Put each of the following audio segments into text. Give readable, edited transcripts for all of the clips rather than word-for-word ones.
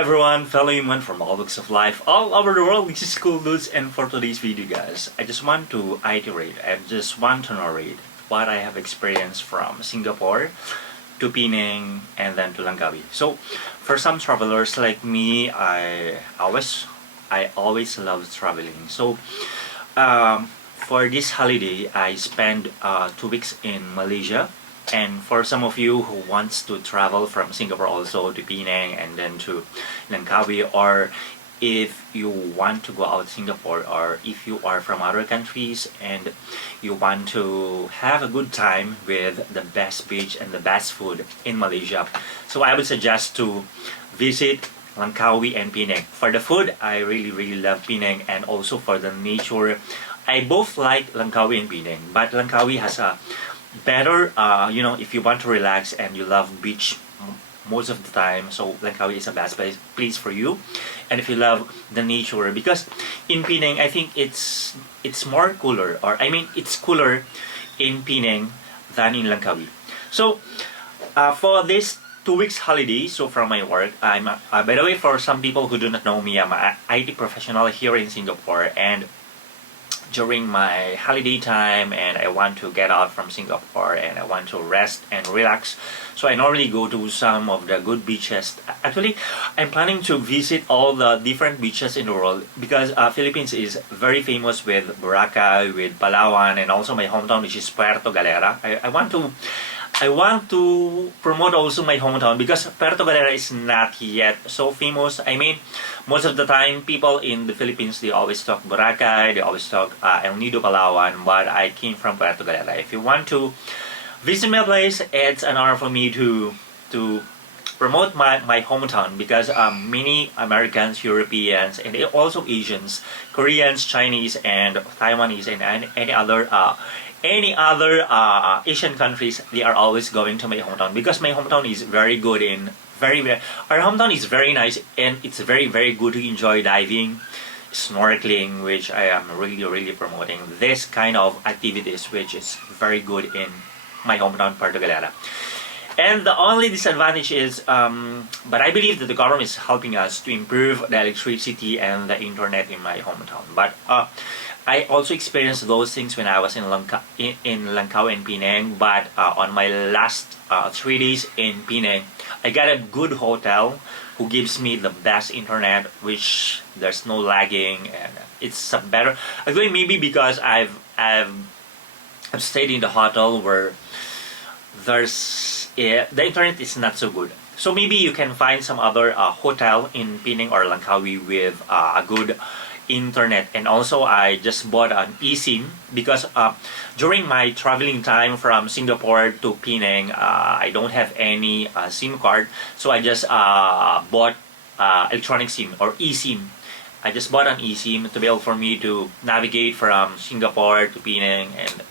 everyone, fellow human from all walks of life all over the world. This is Cool Dudes, and for today's video guys, I just want to iterate, I just want to narrate what I have experienced from Singapore to Penang and then to Langkawi. So for some travelers like me, I always love traveling. So for this holiday, I spent 2 weeks in Malaysia. And for some of you who wants to travel from Singapore also to Penang and then to Langkawi, or if you want to go out of Singapore, or if you are from other countries and you want to have a good time with the best beach and the best food in Malaysia, so I would suggest to visit Langkawi and Penang. For the food, I really love Penang, and also for the nature, I both like Langkawi and Penang, but Langkawi has a better, if you want to relax and you love beach most of the time, so Langkawi is a best place for you. And if you love the nature, because in Penang I think it's more cooler, or I mean it's cooler in Penang than in Langkawi. So for this 2 weeks holiday, so from my work, I'm by the way, for some people who do not know me, I'm an IT professional here in Singapore, and during my holiday time and I want to get out from Singapore and I want to rest and relax, so I normally go to some of the good beaches. Actually, I'm planning to visit all the different beaches in the world, because Philippines is very famous with Boracay, with Palawan, and also my hometown, which is Puerto Galera. I want to promote also my hometown, because Puerto Galera is not yet so famous. I mean, most of the time people in the Philippines, they always talk Boracay, they always talk El Nido, Palawan, but I came from Puerto Galera. If you want to visit my place, it's an honor for me to promote my hometown, because many Americans, Europeans, and also Asians, Koreans, Chinese, and Taiwanese, and any other Asian countries, they are always going to my hometown, because my hometown is very good in our hometown is very nice, and it's very good to enjoy diving, snorkeling, which I am really promoting this kind of activities, which is very good in my hometown, Puerto Galera. And the only disadvantage is, but I believe that the government is helping us to improve the electricity and the internet in my hometown. But I also experienced those things when I was in Langkawi and Penang. But on my last 3 days in Penang, I got a good hotel who gives me the best internet, which there's no lagging, and it's a better. Actually, maybe because I've stayed in the hotel where the internet is not so good. So maybe you can find some other hotel in Penang or Langkawi with a good internet. And also I just bought an eSIM, because during my traveling time from Singapore to Penang, I don't have any SIM card, so I just bought electronic SIM or eSIM. I just bought an eSIM to be able for me to navigate from Singapore to Penang. And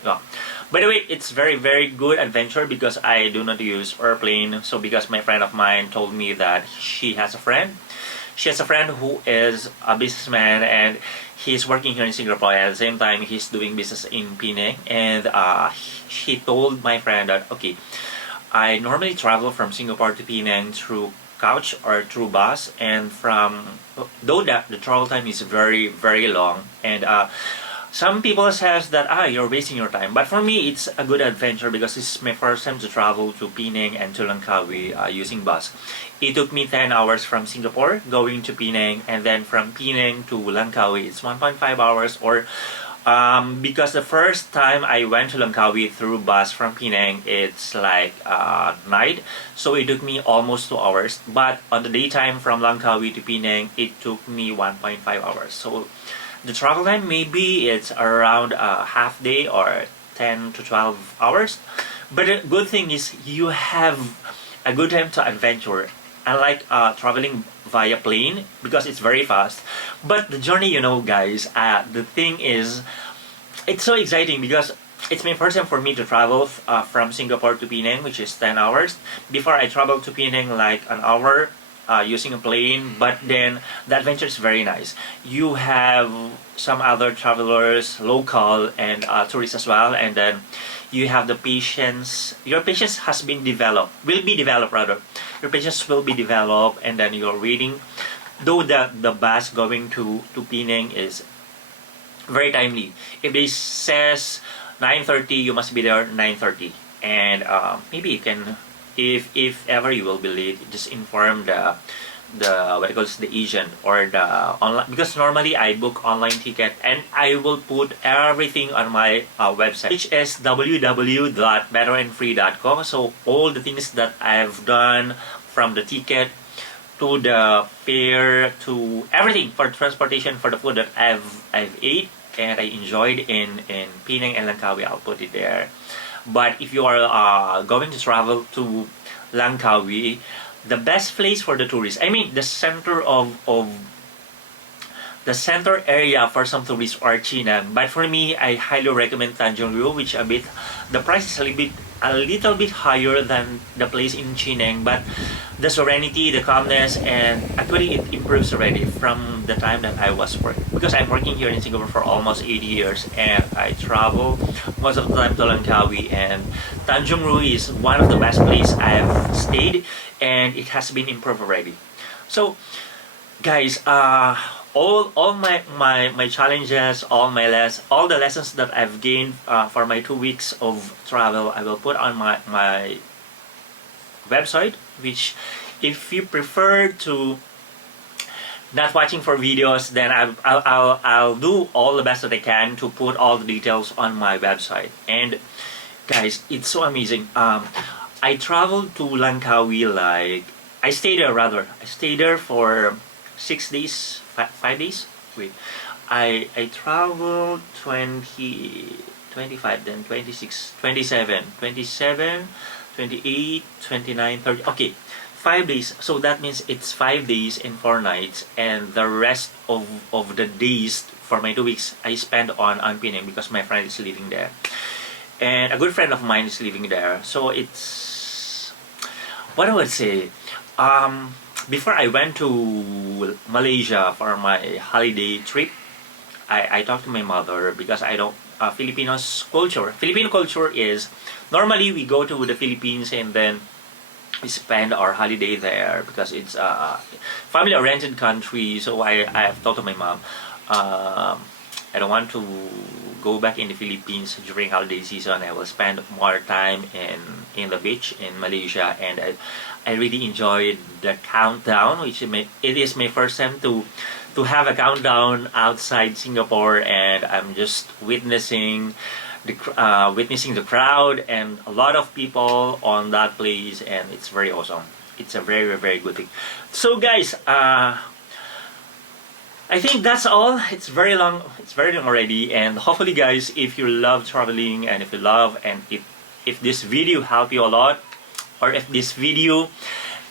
by the way, it's very good adventure, because I do not use airplane. So because my friend of mine told me that she has a friend who is a businessman, and he's working here in Singapore, and at the same time he's doing business in Penang. And he told my friend that, okay, I normally travel from Singapore to Penang through coach or through bus, and though the travel time is very long, and some people says that you're wasting your time, but for me it's a good adventure, because this is my first time to travel to Penang and to Langkawi using bus. It took me 10 hours from Singapore going to Penang, and then from Penang to Langkawi it's 1.5 hours, or because the first time I went to Langkawi through bus from Penang, it's like night, so it took me almost 2 hours. But on the daytime from Langkawi to Penang, it took me 1.5 hours. So the travel time, maybe it's around a half day or 10 to 12 hours. But the good thing is you have a good time to adventure. I like traveling via plane, because it's very fast. But the journey, guys, the thing is, it's so exciting, because it's my first time for me to travel from Singapore to Penang, which is 10 hours. Before, I traveled to Penang like an hour using a plane, but then the adventure is very nice. You have some other travelers, local and tourists as well, and then you have the patience, your patience has been developed, will be developed rather. Your patience will be developed, and then you're waiting. Though the bus going to Penang is very timely. If they says 9:30, you must be there 9:30, and maybe you can, if ever you will be late, just inform the what it calls the agent or the online, because normally I book online ticket and I will put everything on my website, which is www.betterandfree.com. So all the things that I've done, from the ticket to the fare to everything, for transportation, for the food that I've ate and I enjoyed in Penang and Langkawi, I'll put it there. But if you are going to travel to Langkawi, the best place for the tourists, I mean the center of the center area for some tourists are Chinang. But for me, I highly recommend Tanjung Ryu, which the price is a little bit higher than the place in Chinang, but the serenity, the calmness, and actually it improves already from the time that I was working, because I'm working here in Singapore for almost 80 years and I travel most of the time to Langkawi, and Tanjung Ryu is one of the best places I've stayed, and it has been improved already. So guys, all my challenges, all the lessons that I've gained for my 2 weeks of travel, I will put on my website, which if you prefer to not watching for videos, then I'll do all the best that I can to put all the details on my website. And guys, it's so amazing. I traveled to Langkawi, I stayed there for 6 days, 5 days. Wait, I traveled 25, then 26, 27, 28, 29, 30. Okay, 5 days. So that means it's 5 days and 4 nights, and the rest of the days for my 2 weeks I spent on Penang, because my friend is living there, and a good friend of mine is living there. So it's, what I would say, before I went to Malaysia for my holiday trip, I talked to my mother, because I don't, Filipino culture is, normally we go to the Philippines and then we spend our holiday there, because it's a family oriented country. So I have told to my mom, I don't want to go back in the Philippines during holiday season. I will spend more time in the beach in Malaysia, and I really enjoyed the countdown, which it is my first time to have a countdown outside Singapore, and I'm just witnessing the crowd and a lot of people on that place, and it's very awesome. It's a very, very good thing. So guys, I think that's all. It's very long already, and hopefully guys, if you love traveling, and if this video helped you a lot, or if this video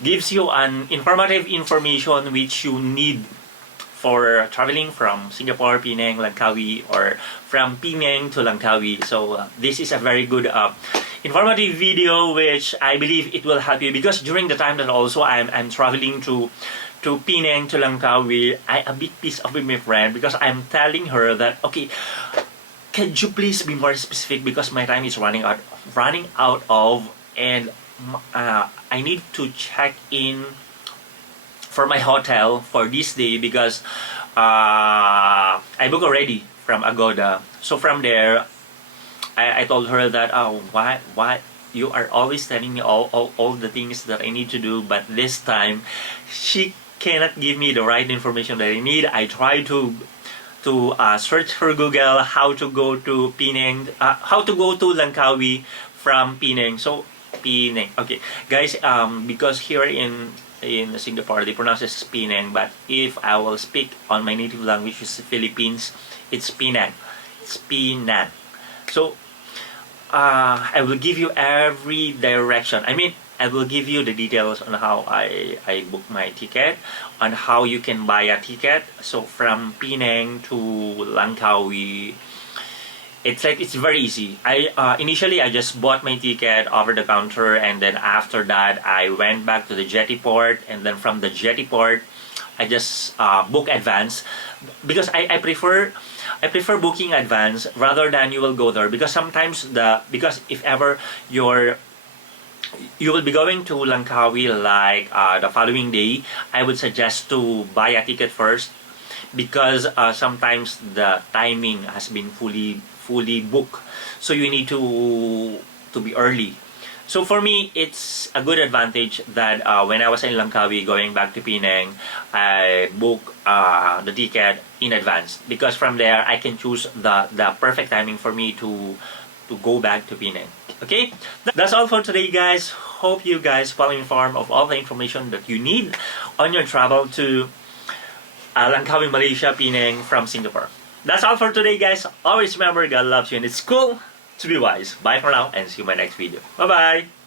gives you an informative information which you need for traveling from Singapore, Penang, Langkawi, or from Penang to Langkawi. So this is a very good informative video, which I believe it will help you, because during the time that also I'm traveling to Penang to Langkawi, I a bit pissed off with my friend, because I'm telling her that, okay, can you please be more specific, because my time is running out of, and I need to check in for my hotel for this day, because I booked already from Agoda. So from there, I told her that, oh, why you are always telling me all the things that I need to do, but this time she cannot give me the right information that I need. I try to search for Google how to go to Penang, how to go to Langkawi from Penang. So Penang, okay guys, because here in Singapore they pronounce it as Penang, but if I will speak on my native language, which is Philippines, it's Penang. So I will give you every direction. I mean, I will give you the details on how I book my ticket, on how you can buy a ticket. So from Penang to Langkawi, it's very easy. Initially I just bought my ticket over the counter, and then after that I went back to the Jetti Port, and then from the Jetti Port I just book advance, because I prefer I prefer booking advance rather than you will go there, because sometimes because if ever you will be going to Langkawi like the following day, I would suggest to buy a ticket first, because sometimes the timing has been fully booked, so you need to be early. So for me, it's a good advantage that when I was in Langkawi going back to Penang, I book the ticket in advance, because from there I can choose the perfect timing for me to go back to Penang. Okay, that's all for today, guys. Hope you guys well informed of all the information that you need on your travel to Langkawi, Malaysia, Penang from Singapore. That's all for today, guys. Always remember, God loves you and it's cool to be wise. Bye for now and see you in my next video. Bye bye.